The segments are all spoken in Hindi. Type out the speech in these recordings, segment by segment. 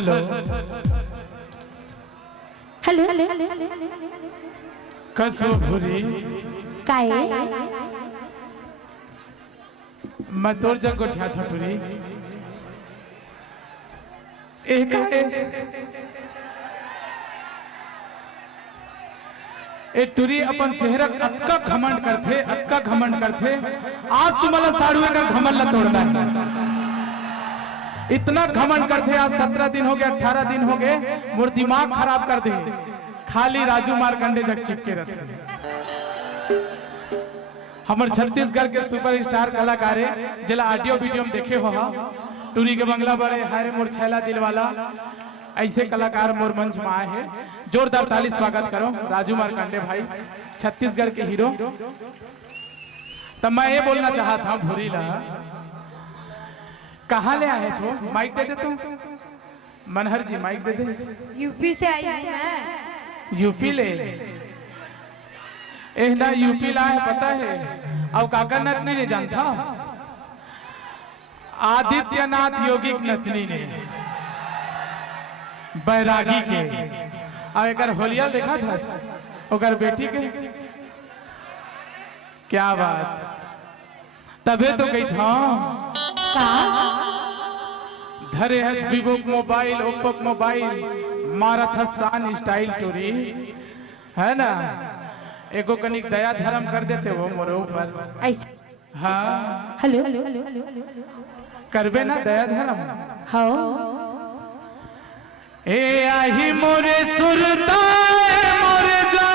हेलो हेलो कसो भूरी काय मैं तोर जग को ठा था टूरी एक ए टूरी अपन चेहरा अतका घमंड करते आज तुम्हारा साड़ुए का घमंड ला तोड़ना है। इतना घमंड करते आज 17 दिन हो गए 18 दिन हो गए मोर दिमाग खराब कर दे। खाली राजू मारकंडे जग चिपके रहते हमर छत्तीसगढ़ के सुपरस्टार कलाकार है जिला ऑडियो वीडियो में देखे हो टूरी के बंगला बड़े हारे मोर छैला दिल वाला ऐसे कलाकार मोर मंच में आए हैं। जोरदार ताली स्वागत करो राजू मारकंडे भाई छत्तीसगढ़ के हीरो। तब मैं ये बोलना चाहता हूँ भूरी ला कहाँ ले आए छो माइक दे दे तू मनहर जी माइक दे दे। यूपी से आई हूं मैं। यूपी ले ना यूपी ला है पता है अब काका नतनी ने जानता आदित्यनाथ योगिक नतनी ने बैरागी के और एक होलिया देखा था ओकर बेटी के क्या बात तबे तो गई था धरे हज विवो मोबाइल ओप्पो मोबाइल मारा था सान स्टाइल टूरी है ना एको कनिक दया धर्म कर देते वो मोरे ऊपर हाँ हेलो करबे ना दया धर्म हाँ ए आही मोरे सुरता मोरे जा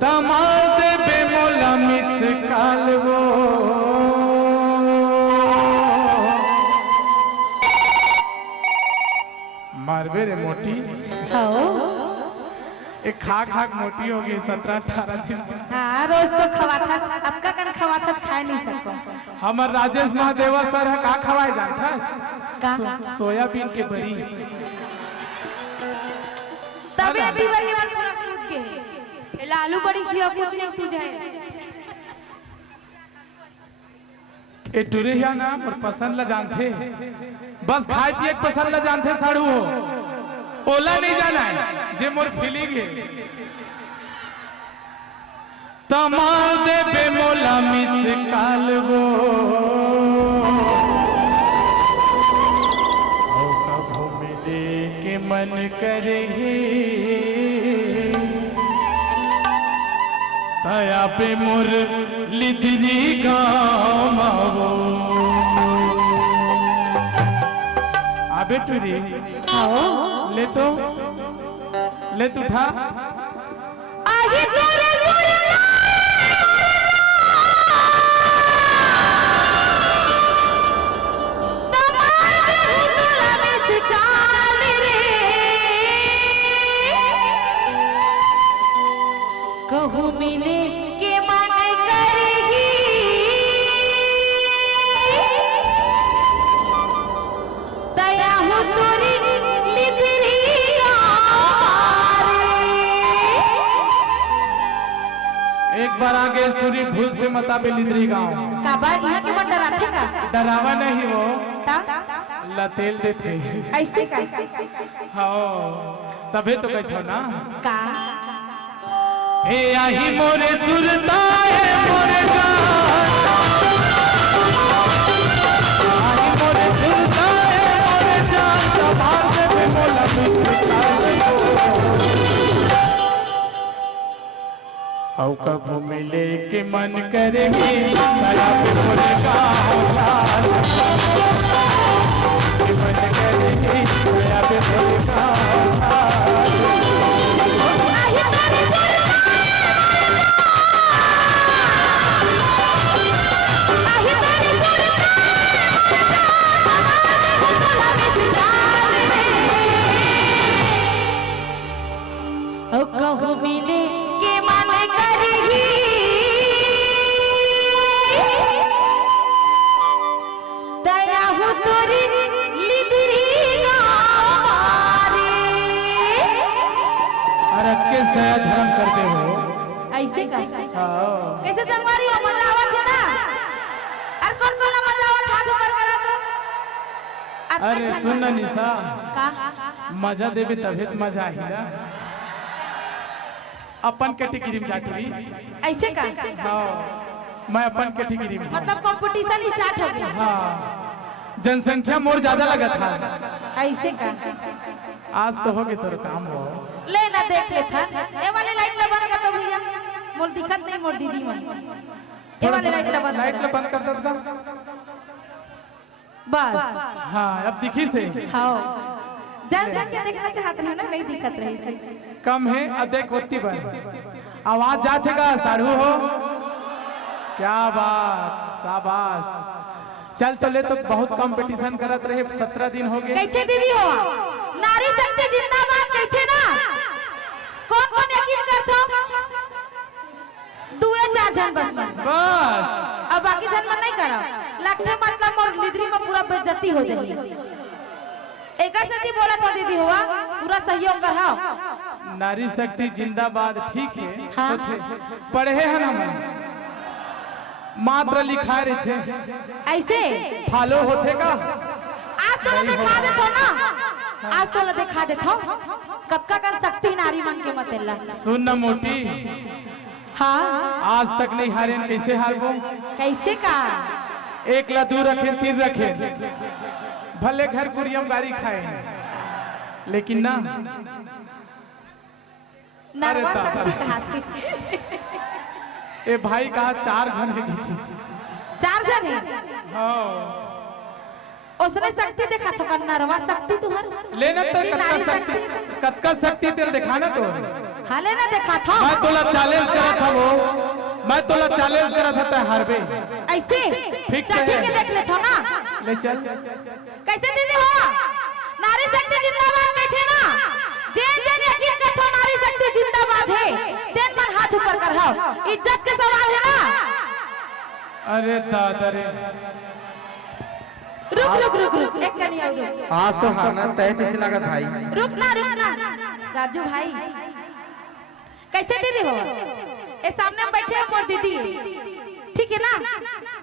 तमाल दे बेमोला मिस कालवो मारबे रे मोटी हाँ एक खाक मोटी होगी 17-18 दिन हाँ रोज तो खवाथा आपका कन खवाथा खाए नहीं सकते। हमार राजेश महादेवा सर है का खवाए जानता का सोयाबीन के बरी तबे अभी वाली मन पूरा सूझ के है आलू बड़ी सी कुछ नहीं सूझे है। ए टूरे या ना और पसंद ला जानते बस खाए पिए पसंद ला जानते साड़ू हो ओला नहीं जाना है जे मोर फीलिंग है तमाल दे बेमोला मिस कालवो कभू मिले के मन करे तया पे मोर लिदरी गामवो आबे टूरी ले तो उठा आगे तोरे सुरता तमार दे हुनला में सिकाल रे कहू मिले के मन करेगी दया हो तोरी लिदरी एक बार आगे स्टोरी भूल से मत आबे लिदरी गांव का बात यहाँ के मन डराते का डरावा नहीं वो ता लतेल देते ऐसे का हाँ तबे तो कहते ना का हे आही मोरे सुरता है मोरे जान आही मोरे सुरता है मोरे जान तमाल दे बेमोला मिस औ कभू मिले के मन करे दया पे मोरे गाँव चाल के मन करे दया पे मोरे गाँव चाल कहू मिले के मन करेगी दया हो तोरी लिदरी गारे औरत के दया धर्म करते हो ऐसे का हाँ कैसे तुम्हारी मजा आवत है ना और कौन कौन मजा आवत हाथ ऊपर करा तो अरे सुन ना निशा, का मजा देवे तभी तो मजा आई ना। अपन कैटेगरी में जाटरी। ऐसे का हाँ, मैं अपन कैटेगरी में। मतलब कंपटीशन स्टार्ट हो गया। हाँ, जनसंख्या मोर ज्यादा लगा था ऐसे का आज तो हो गए तोर काम हो। ले ना देख ले था ए वाले लाइट ला बंद कर दो भैया, मोर दिखत नहीं मोर दीदी मन। ए वाले लाइट ला बंद कर दो बस। हाँ अब दिखी से। हाँ जनसंख्या देखना चाहते हो ना, नहीं दिखत रही से कम है। अब देख होती बार आवाज जाते का साढ़ू हो। क्या बात, शाबाश। चल चले तो बहुत कंपटीशन करत रहे, 17 दिन हो गए। कैथे दीदी हो, नारी शक्ति जिंदाबाद कैथे ना। कौन कौन यकीन करथो, दुए चार जन बस अब बाकी जन मन नहीं करो। लगते मतलब मोर लिदरी में पूरा बेइज्जती हो जाई। एकर सती बोला था दीदी हुआ, पूरा सहयोग करहाओ। नारी शक्ति जिंदाबाद ठीक है। हाँ। तो थे पढ़े हैं ना, मात्र लिखा रहे थे ऐसे फॉलो होते का। आज तो दिखा देथो ना, आज तो दिखा देथो कक्का का शक्ति नारी मन के matella। सुन ना मोटी, हाँ आज तक नहीं हारे, कैसे हारबो। कैसे का 1 ला 2 रखे 3 रखे, भले घर कुरियम गाड़ी खाए, लेकिन ना नरवा अरे शक्ति कहा थी। ए भाई कहा 4 जन के दिखी। 4 जन है हाँ उसने शक्ति देखा था, नरवा शक्ति तुम्हार लेना तो कतका शक्ति तेल दिखाना तो हाले ना देखा था। मैं तोला चैलेंज करा था वो, मैं तोला चैलेंज करा था तो हारबे। ऐसे फिक्स ठीक है। है देख ले था ना। ले चल। कैसे दीदी हो, नारी शक्ति जिंदाबाद कैथे ना। जेन जेन यकीन करथो नारी शक्ति जिंदाबाद है, तेन मन हाथ ऊपर करहाओ। इज्जत के सवाल है ना। अरे दादा रे, रुक रुक रुक रुक एक कनी और रुक। आज तो हारना तय किसी लागत भाई। रुक ना राजू भाई। कैसे दीदी हो, ए सामने बैठे हो मोर दीदी, ठीक है ना।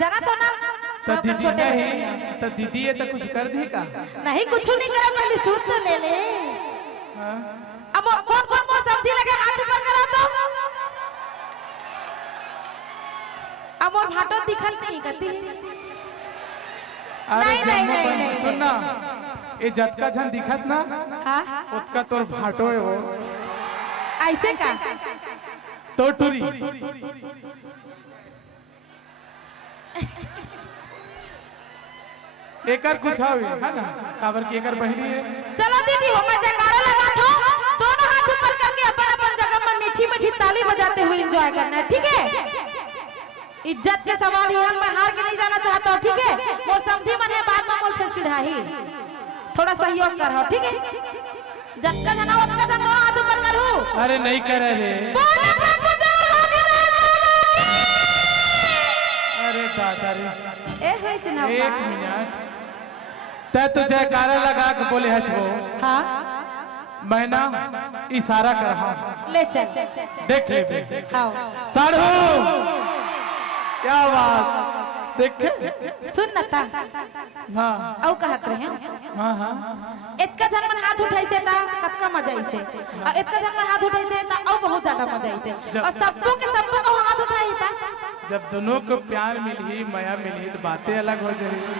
जाना तो ना तो आपका दीदी छोटे नहीं तो दीदी है तो कुछ कर दी का। नहीं कुछ नहीं करा, पहले सूट तो ले ले। अब कौन कौन मोर समझी लगे हाथ ऊपर करा तो। अब मोर भाटो दिखल नहीं करती। अरे नहीं, नहीं, नहीं, जन्म नहीं, सुन ना, ये जतका झन दिखत ना हाँ उतका तोर भाटो है वो। ऐसे का तो टूरी एकर कुछ हवे है ना, काबर की एकर बहिनी है। चलो दीदी हो, मैं जयकारा लगा दो, दोनों हाथ ऊपर करके अपन अपन जगह पर मीठी मीठी ताली बजाते हुए एंजॉय करना है, ठीक है। इज्जत के सवाल ही हम, मैं हार के नहीं जाना चाहता हूँ, ठीक है। वो समझी मन है बाद में मोल फिर चिढ़ाही, थोड़ा सहयोग कर हो, ठीक है। जक्का जना वक्का जना दोनों हाथ ऊपर करो। अरे नहीं करे रे, बोल प्रभु जय हाजीनाथ बाबा की। अरे दादा रे, ए है सुना 1 मिनट तै तो जयकारा लगा के बोले हचबो। हाँ मैं ना इशारा कर रहा ले चल देख ले बे। आओ साढ़ू क्या बात देखे। सुन नता हाँ औ कहत रहे हाँ हाँ इतका जन मन हाथ उठाई से ता कतका मजा इसे, और इतका जन मन हाथ उठाई से ता औ बहुत ज्यादा मजा इसे, और सबको के सबको को हाथ उठाई ता। जब दोनों को प्यार मिली माया मिली तो बातें अलग हो जाएगी,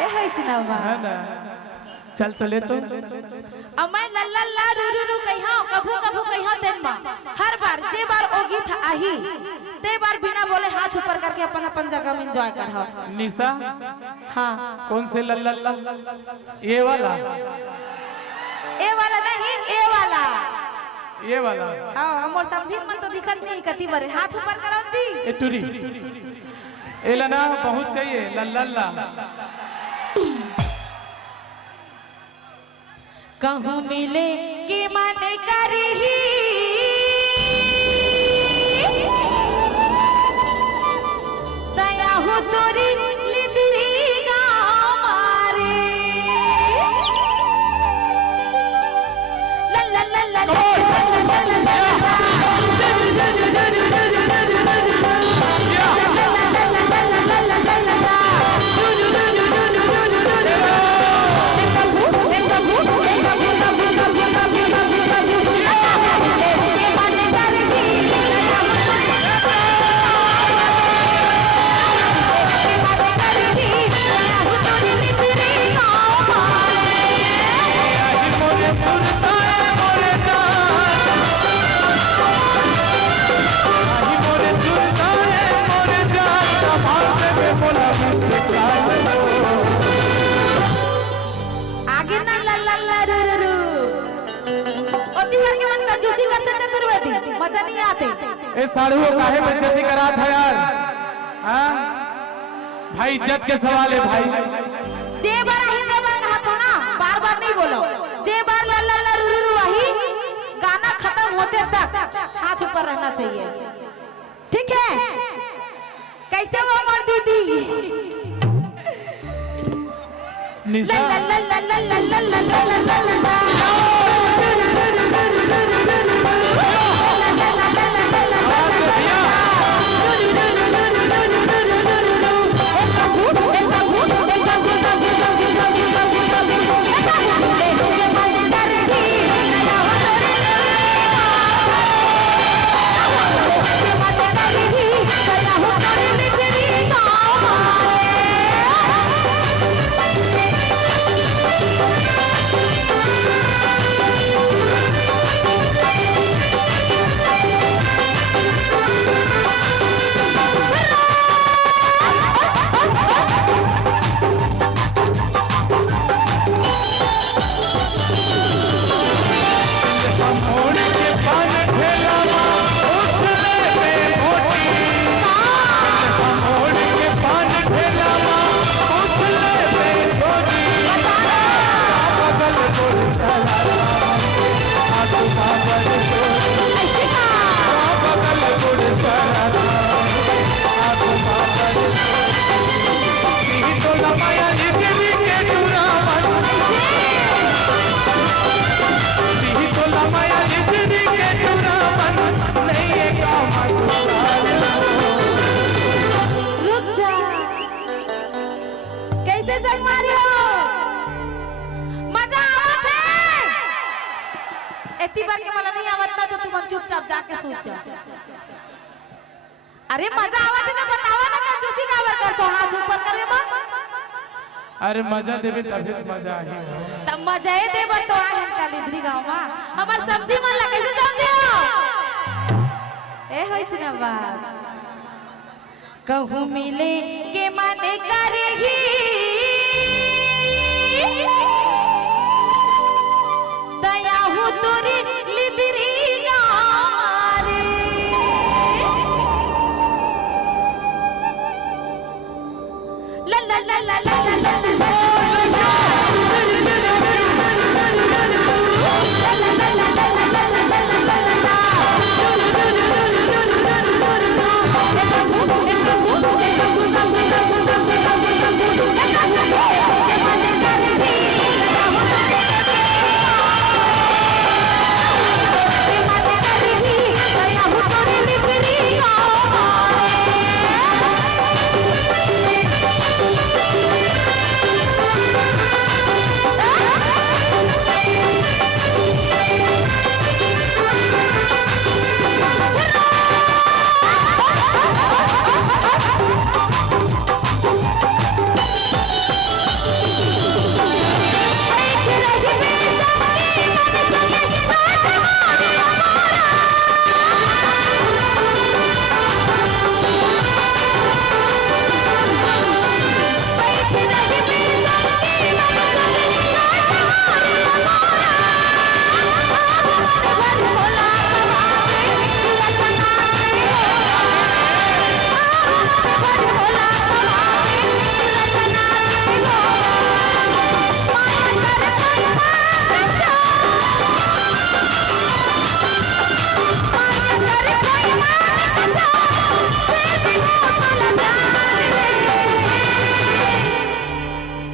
ए है सुनावा है ना। चल तो ले तो। अब मैं लल्ला ला रू रू रू कहियो कभू कभू कहियो तेन बा, हर बार जे बार ओ गीत आही ते बार बिना बोले हाथ ऊपर करके अपन अपन जगह में एंजॉय कर हो। निशा हां कौन से लल्ला, ये वाला ए वाला नहीं, ए वाला ये वाला। हां मोर समझी मन तो दिखत नहीं कति बार हाथ ऊपर करो जी। ए टूरी ए लना बहुत चाहिए लल्ला। कहूँ मिले कि मन करही दया हो तोरी लिदरी गाँव मारे। ला ला ला ला ला ला ला ला ला ला। इतनी बार के मन कंजूसी करते चतुर्वेदी मजा नहीं आते। ए साड़ू काहे बेइज्जती करात है यार? हाँ भाई इज्जत के सवाल है भाई। जे बार ही ने बार कहा तो ना बार बार नहीं बोलो। जे बार ला ला ला रू रू वही गाना खत्म होते तक हाथ ऊपर रहना चाहिए, ठीक है? कैसे वो मर दीदी निशा ला ला ला ला ला ला ला ला ला ला ला चुपचाप जाके सोच जा। अरे मजा आवत है तो बतावा ना कंजूसी काबर करतो हाथ ऊपर करे मां। अरे मजा देबे तभी मजा आई। तब मजा ही देबे तो आए कालीद्री गांव में हमार सब्जी मन ला कैसे समझे हो? ए होई छ ना बात कहूं मिले के मन करही दया हो तोरी लिदरी la la la la la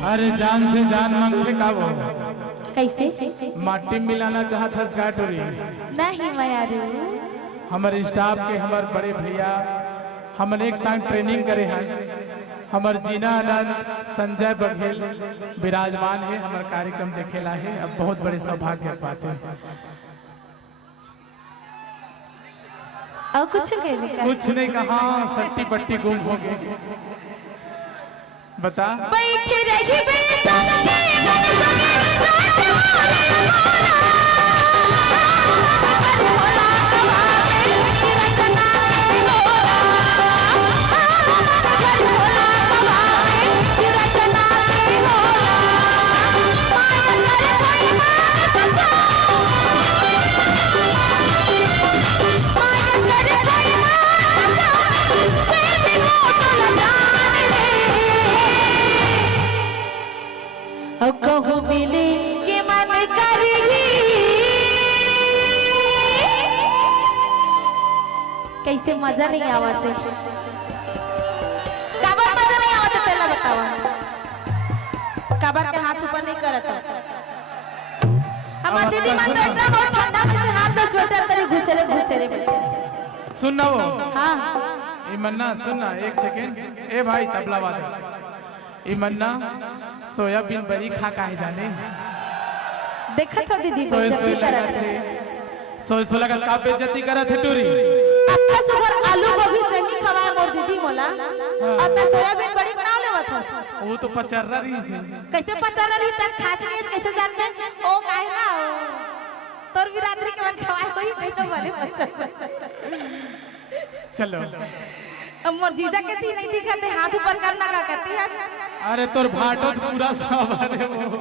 अरे जान से जान मांगते का वो कैसे माटी मिलाना चाहत हस गाटोरी नहीं मयारू हमारे स्टाफ के हमारे बड़े भैया हमन एक साथ ट्रेनिंग करे हैं। हमार जीना आनंद संजय बघेल विराजमान है हमारे कार्यक्रम देखेला है। अब बहुत बड़े सौभाग्य पाते हैं। और कुछ कहने का कुछ नहीं कहा सट्टी पट्टी गुम हो गए। बता बैठ रही बेसंगे मन संगे मिले के मन करही कैसे मजा नहीं आवते काबर मजा नहीं आवते पहला बतावा काबर के हाथ ऊपर नहीं करत हमार दीदी मन तो एकदम बहुत ठंडा में से हाथ में स्वेटर तले घुसेरे बैठे सुन ना वो हां ई मन्ना सुन ना एक सेकंड ए भाई तबला वादक ई मन्ना सोयाबीन बड़ी खा काहे जाने देखत हो दीदी बेइज्जती करत है सोय लगा का बेइज्जती करत है टूरी अपना सुगर आलू गोभी सेमी खवाए मोर दीदी मोला और त सोयाबीन बड़ी बना लेवत हस वो तो पचर्रा रही से कैसे पता रही तक खाच नहीं कैसे जानते ओ काहे ना तोर बिरादरी के मन खवाए होई नहीं तो भले बच्चा चलो अब मोर जीजा के ती नहीं दिखते हाथ ऊपर करना का करती है अरे तोर भाटो तो पूरा सब अरे वो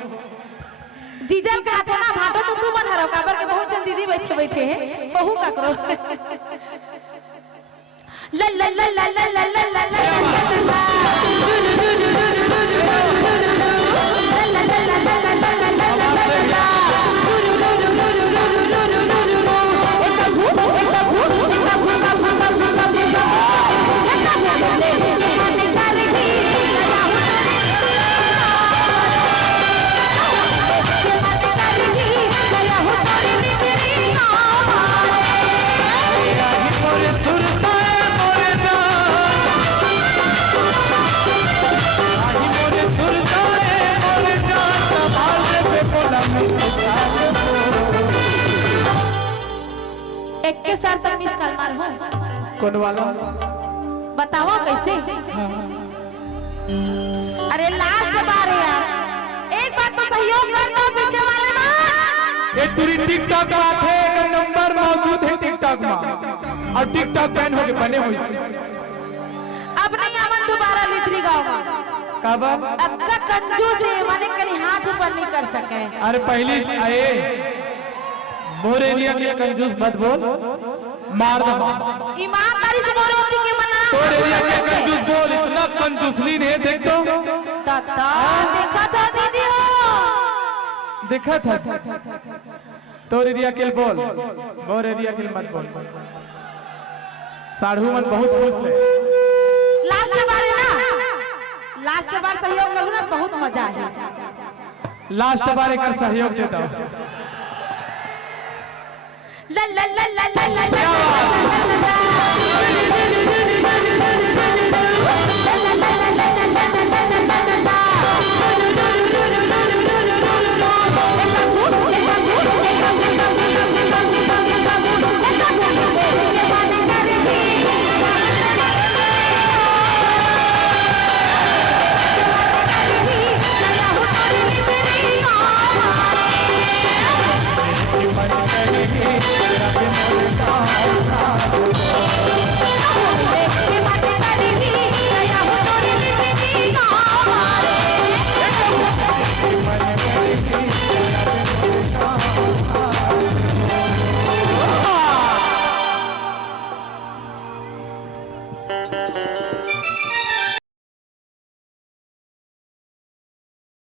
जीजल का हाथ ना भाटो तो तू मन हरो काबर के बहुत जन दीदी बैठे हैं बहु का करो ला ला ला ला ला ला ला ला ला एक के साथ तक मिस कॉल मार हो कौन वाला बताओ कैसे अरे लास्ट बार है यार एक बार तो सहयोग कर दो पीछे वाले में ये पूरी टिकटॉक आथे का नंबर मौजूद है टिकटॉक में और टिकटॉक बैन हो गए बने हुए अब नहीं आवन दोबारा लिथरी गाऊंगा काबर अब का कंजूस है माने कहीं हाथ ऊपर नहीं कर सके अरे पहली आए मोरेलिया के कंजूस मत बोल मार दो ईमानदारी से बोलो के मना मोरेलिया के कंजूस बोल इतना कंजूसली नहीं देख तो दादा देखा था दीदी हो देखा था तोर एरिया के बोल मोर एरिया के मत बोल साढ़ू मन बहुत खुश है लास्ट बार है ना लास्ट बार सहयोग करूं ना बहुत मजा है लास्ट बार एक सहयोग देता हूं ला ला ला ला ला ला